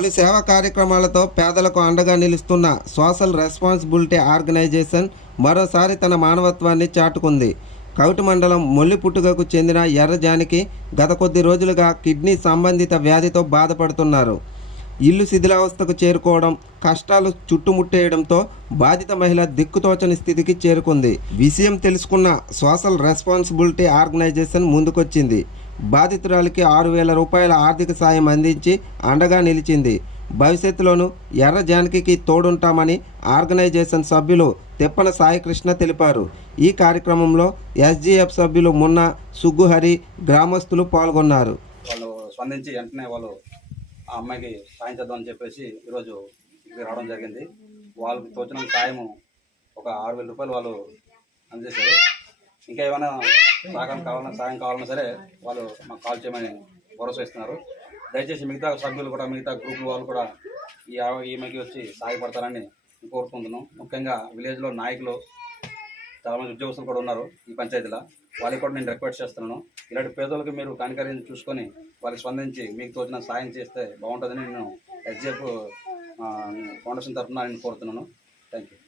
పలు సేవా కార్యక్రమాలతో పేదలకు అండగా నిలుస్తున్న సోషల్ రెస్పాన్సిబిలిటీ ఆర్గనైజేషన్ మరోసారి తన మానవత్వాన్ని చాటుకుంది. కౌటి మండలం మొల్లిపుట్టుగకు చెందిన ఎర్రజానికి గత కొద్ది రోజులుగా కిడ్నీ సంబంధిత వ్యాధితో బాధపడుతున్నారు. ఇల్లు శిథిలావస్థకు చేరుకోవడం, కష్టాలు చుట్టుముట్టేయడంతో బాధిత మహిళ దిక్కుతోచని స్థితికి చేరుకుంది. విషయం తెలుసుకున్న సోషల్ రెస్పాన్సిబిలిటీ ఆర్గనైజేషన్ ముందుకొచ్చింది. బాధితురాలికి 6,000 రూపాయల ఆర్థిక సాయం అందించి అండగా నిలిచింది. భవిష్యత్తులోనూ ఎర్ర జానకి తోడుంటామని ఆర్గనైజేషన్ సభ్యులు తిప్పన సాయికృష్ణ తెలిపారు. ఈ కార్యక్రమంలో ఎస్జీఎఫ్ సభ్యులు మున్నా, సుగ్గుహరి, గ్రామస్తులు పాల్గొన్నారు. వాళ్ళు స్పందించి వెంటనే వాళ్ళు ఆ అమ్మాయికి సాయం చేద్దామని చెప్పేసి ఈరోజు ఇక్కడికి రావడం జరిగింది. వాళ్ళకి తోచిన సాయం ఒక 6,000 రూపాయలు వాళ్ళు అందజేశారు. ఇంకా ఏమైనా సాయం కావాలన్నా సరే వాళ్ళు మాకు కాల్ చేయమని భరోసా ఇస్తున్నారు. దయచేసి మిగతా సభ్యులు కూడా, మిగతా గ్రూపుల వాళ్ళు కూడా ఈమెకి వచ్చి సహాయపడతారని కోరుకుంటున్నాం. ముఖ్యంగా విలేజ్లో నాయకులు, చాలామంది ఉద్యోగస్తులు కూడా ఉన్నారు ఈ పంచాయతీలో. వాళ్ళకి కూడా నేను రిక్వెస్ట్ చేస్తున్నాను, ఇలాంటి పేదలకు మీరు కనికరించి చూసుకొని వాళ్ళకి స్పందించి మీకు తోచిన సాయం చేస్తే బాగుంటుందని నేను ఎస్జీఎఫ్ ఫౌండేషన్ తరఫున నేను కోరుతున్నాను. Thank you.